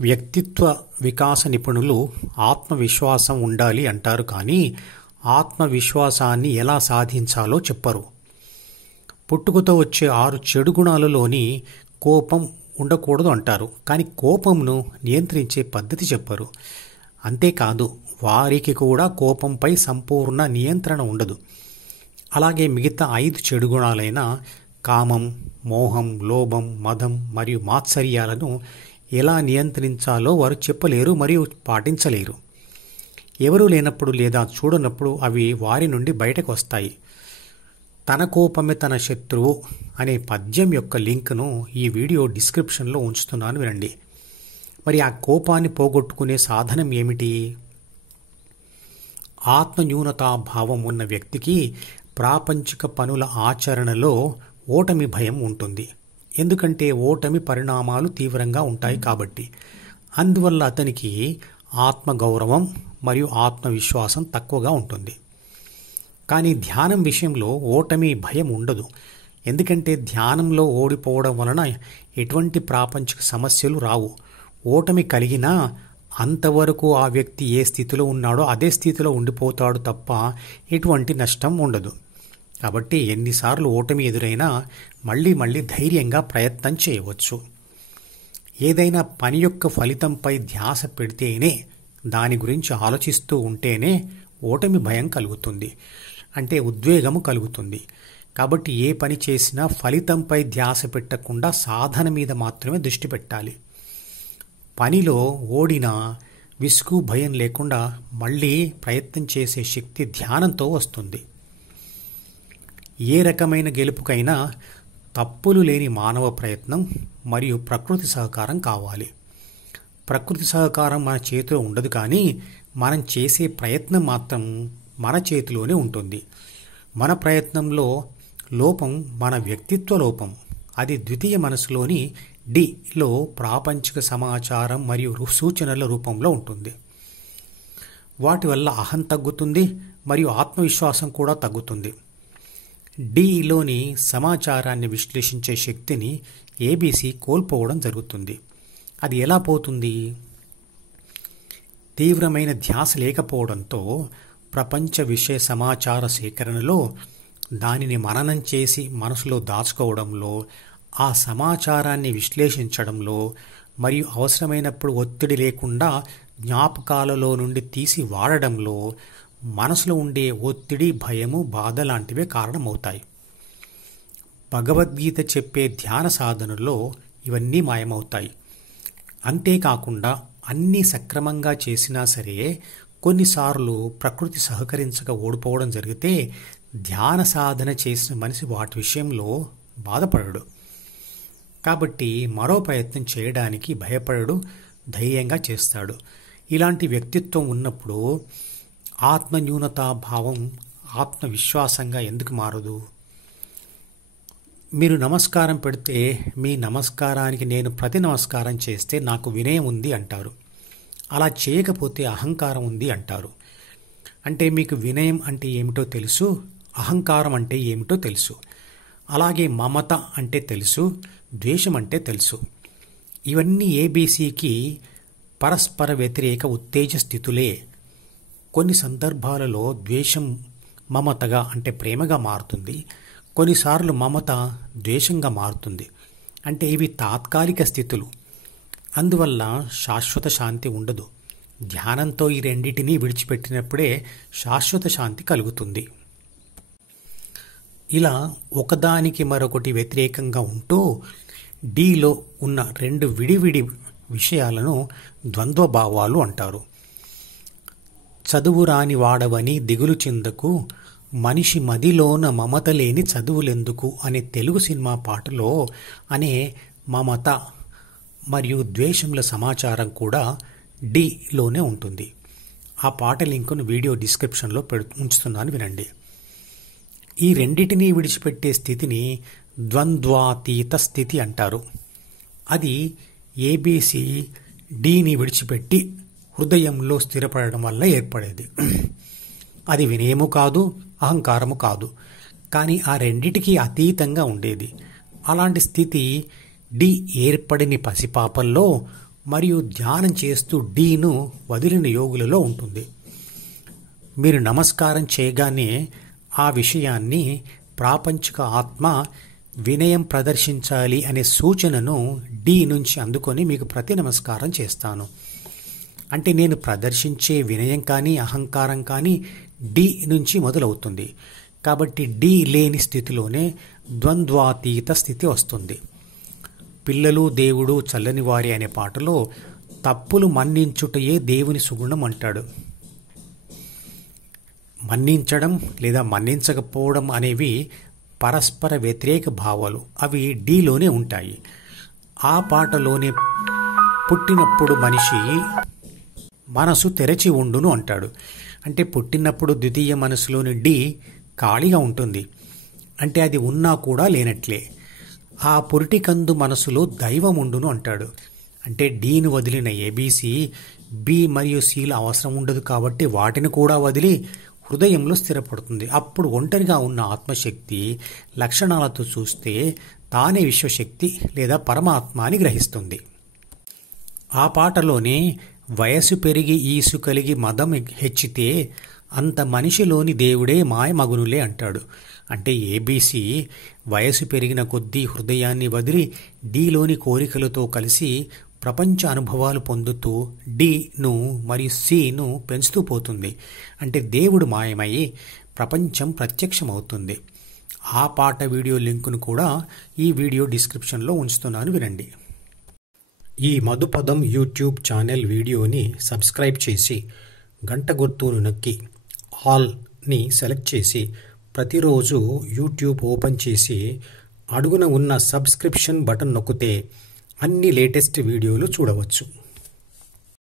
వ్యక్తిత్వ వికాస నిపుణులు ఆత్మవిశ్వాసం ఉండాలి అంటారు, కానీ ఆత్మవిశ్వాసాన్ని ఎలా సాధించాలో చెప్పరు. పుట్టుకతో వచ్చే 6 చెడు గుణాలలోని కోపం ఉండకూడదు అంటారు, కానీ కోపంను నియంత్రించే పద్ధతి చెప్పరు. అంతేకాదు, వారికి కూడా కోపంపై సంపూర్ణ నియంత్రణ ఉండదు. అలాగే మిగతా 5 చెడు గుణాలైన కామం, మోహం, లోభం, మదం మరియు మాత్సర్యాలను ఎలా నియంత్రించాలో వారు చెప్పలేరు మరియు పాటించలేరు. ఎవరూ లేనప్పుడు లేదా చూడనప్పుడు అవి వారి నుండి బయటకు వస్తాయి. తన కోపమే తన శత్రువు అనే పద్యం యొక్క లింక్ను ఈ వీడియో డిస్క్రిప్షన్లో ఉంచుతున్నాను, వినండి. మరి ఆ కోపాన్ని పోగొట్టుకునే సాధనం ఏమిటి? ఆత్మన్యూనతాభావం ఉన్న వ్యక్తికి ప్రాపంచిక పనుల ఆచరణలో ఓటమి భయం ఉంటుంది. ఎందుకంటే ఓటమి పరిణామాలు తీవ్రంగా ఉంటాయి కాబట్టి. అందువల్ల అతనికి ఆత్మగౌరవం మరియు ఆత్మవిశ్వాసం తక్కువగా ఉంటుంది. కానీ ధ్యానం విషయంలో ఓటమి భయం ఉండదు. ఎందుకంటే ధ్యానంలో ఓడిపోవడం వలన ఎటువంటి ప్రాపంచిక సమస్యలు రావు. ఓటమి కలిగినా అంతవరకు ఆ వ్యక్తి ఏ స్థితిలో ఉన్నాడో అదే స్థితిలో ఉండిపోతాడు తప్ప ఎటువంటి నష్టం ఉండదు. కాబట్టి ఎన్నిసార్లు ఓటమి ఎదురైనా మళ్ళీ ధైర్యంగా ప్రయత్నం చేయవచ్చు. ఏదైనా పని యొక్క ఫలితంపై ధ్యాస పెడితేనే, దాని గురించి ఆలోచిస్తూ ఉంటేనే ఓటమి భయం కలుగుతుంది, అంటే ఉద్వేగము కలుగుతుంది. కాబట్టి ఏ పని చేసినా ఫలితంపై ధ్యాస పెట్టకుండా సాధన మీద మాత్రమే దృష్టి పెట్టాలి. పనిలో ఓడినా విసుగు భయం లేకుండా మళ్ళీ ప్రయత్నం చేసే శక్తి ధ్యానంతో వస్తుంది. ఏ రకమైన గెలుపుకైనా తప్పులు లేని మానవ ప్రయత్నం మరియు ప్రకృతి సహకారం కావాలి. ప్రకృతి సహకారం మన చేతిలో ఉండదు, కానీ మనం చేసే ప్రయత్నం మాత్రం మన చేతిలోనే ఉంటుంది. మన ప్రయత్నంలో లోపం మన వ్యక్తిత్వ లోపం. అది ద్వితీయ మనసులోని డిలో ప్రాపంచిక సమాచారం మరియు సూచనల రూపంలో ఉంటుంది. వాటి వల్ల అహం తగ్గుతుంది మరియు ఆత్మవిశ్వాసం కూడా తగ్గుతుంది. డిలోని సమాచారాన్ని విశ్లేషించే శక్తిని ఏబీసీ కోల్పోవడం జరుగుతుంది. అది ఎలా పోతుంది? తీవ్రమైన ధ్యాస లేకపోవడంతో ప్రపంచ విషయ సమాచార సేకరణలో, దానిని మననం చేసి మనసులో దాచుకోవడంలో, ఆ సమాచారాన్ని విశ్లేషించడంలో మరియు అవసరమైనప్పుడు ఒత్తిడి లేకుండా జ్ఞాపకాలలో నుండి తీసి వాడడంలో మనసులో ఉండే ఒత్తిడి, భయము, బాధ లాంటివే కారణమవుతాయి. భగవద్గీత చెప్పే ధ్యాన సాధనలో ఇవన్నీ మాయమవుతాయి. అంతేకాకుండా అన్నీ సక్రమంగా చేసినా సరే కొన్నిసార్లు ప్రకృతి సహకరించక ఓడిపోవడం జరిగితే ధ్యాన సాధన చేసిన మనిషి వాటి విషయంలో బాధపడడు. కాబట్టి మరో ప్రయత్నం చేయడానికి భయపడడు, ధైర్యంగా చేస్తాడు. ఇలాంటి వ్యక్తిత్వం ఉన్నప్పుడు ఆత్మన్యూనతాభావం ఆత్మవిశ్వాసంగా ఎందుకు మారదు? మీరు నమస్కారం పెడితే మీ నమస్కారానికి నేను ప్రతి నమస్కారం చేస్తే నాకు వినయం ఉంది అంటారు. అలా చేయకపోతే అహంకారం ఉంది అంటారు. అంటే మీకు వినయం అంటే ఏమిటో తెలుసు, అహంకారం అంటే ఏమిటో తెలుసు. అలాగే మమత అంటే తెలుసు, ద్వేషం అంటే తెలుసు. ఇవన్నీ ఏబీసీకి పరస్పర వ్యతిరేక ఉత్తేజ స్థితులే. కొన్ని సందర్భాలలో ద్వేషం మమతగా అంటే ప్రేమగా మారుతుంది. కొన్నిసార్లు మమత ద్వేషంగా మారుతుంది. అంటే ఇవి తాత్కాలిక స్థితులు. అందువల్ల శాశ్వత శాంతి ఉండదు. ధ్యానంతో ఈ రెండింటినీ విడిచిపెట్టినప్పుడే శాశ్వత శాంతి కలుగుతుంది. ఇలా ఒకదానికి మరొకటి వ్యతిరేకంగా ఉంటూ డిలో ఉన్న 2 విడివిడి విషయాలను ద్వంద్వభావాలు అంటారు. చదువు రాని వాడవని దిగులు చెందకు, మనిషి మదిలోన మమత లేని చదువులెందుకు అనే తెలుగు సినిమా పాటలో అనే మమత మరియు ద్వేషముల సమాచారం కూడా డిలోనే ఉంటుంది. ఆ పాట లింకును వీడియో డిస్క్రిప్షన్లో ఉంచుతున్నాను, వినండి. ఈ రెండిటినీ విడిచిపెట్టే స్థితిని ద్వంద్వాతీత స్థితి అంటారు. అది ఏబీసీ డిని విడిచిపెట్టి హృదయంలో స్థిరపడడం వల్ల ఏర్పడేది. అది వినయము కాదు, అహంకారము కాదు, కానీ ఆ రెండిటికీ అతీతంగా ఉండేది. అలాంటి స్థితి డి ఏర్పడిన పసిపాపల్లో మరియు ధ్యానం చేస్తూ డీను వదిలిన యోగులలో ఉంటుంది. మీరు నమస్కారం చేయగానే ఆ విషయాన్ని ప్రాపంచిక ఆత్మ వినయం ప్రదర్శించాలి అనే సూచనను డి నుంచి అందుకొని మీకు ప్రతి నమస్కారం చేస్తాను. అంటే నేను ప్రదర్శించే వినయం కానీ అహంకారం కానీ డి నుంచి మొదలవుతుంది. కాబట్టి డి లేని స్థితిలోనే ద్వంద్వాతీత స్థితి వస్తుంది. పిల్లలు దేవుడు చల్లని వారి అనే పాటలో తప్పులు మన్నించుటయే దేవుని సుగుణం అంటాడు. మన్నించడం లేదా మన్నించకపోవడం అనేవి పరస్పర వ్యతిరేక భావాలు. అవి డీలోనే ఉంటాయి. ఆ పాటలోనే పుట్టినప్పుడు మనిషి మనసు తెరచి ఉండును అంటాడు. అంటే పుట్టినప్పుడు ద్వితీయ మనసులోని డి ఖాళీగా ఉంటుంది. అంటే అది ఉన్నా కూడా లేనట్లే. ఆ పురిటికందు మనసులో దైవం ఉండును అంటాడు. అంటే డీని వదిలిన ఏబీసీ బి మరియు సిల అవసరం ఉండదు కాబట్టి వాటిని కూడా వదిలి హృదయంలో స్థిరపడుతుంది. అప్పుడు ఒంటరిగా ఉన్న ఆత్మశక్తి లక్షణాలతో చూస్తే తానే విశ్వశక్తి లేదా పరమాత్మ అని గ్రహిస్తుంది. ఆ పాటలోనే వయసు పెరిగి ఈసు కలిగి మదం హెచ్చితే అంత మనిషిలోని దేవుడే మాయమగునులే అంటాడు. అంటే ఏబీసీ వయసు పెరిగిన కొద్దీ హృదయాన్ని వదిలి డీలోని కోరికలతో కలిసి ప్రపంచ అనుభవాలు పొందుతూ డిను మరియు సిను పెంచుతూ పోతుంది. అంటే దేవుడు మాయమయ్యి ప్రపంచం ప్రత్యక్షమవుతుంది. ఆ పాట వీడియో లింకును కూడా ఈ వీడియో డిస్క్రిప్షన్లో ఉంచుతున్నాను, వినండి. ఈ మధుపదం యూట్యూబ్ ఛానల్ వీడియోని సబ్స్క్రైబ్ చేసి గంట గుర్తును నొక్కి ఆల్ని సెలెక్ట్ చేసి ప్రతిరోజు యూట్యూబ్ ఓపెన్ చేసి అడుగున ఉన్న సబ్స్క్రిప్షన్ బటన్ నొక్కితే అన్ని లేటెస్ట్ వీడియోలు చూడవచ్చు.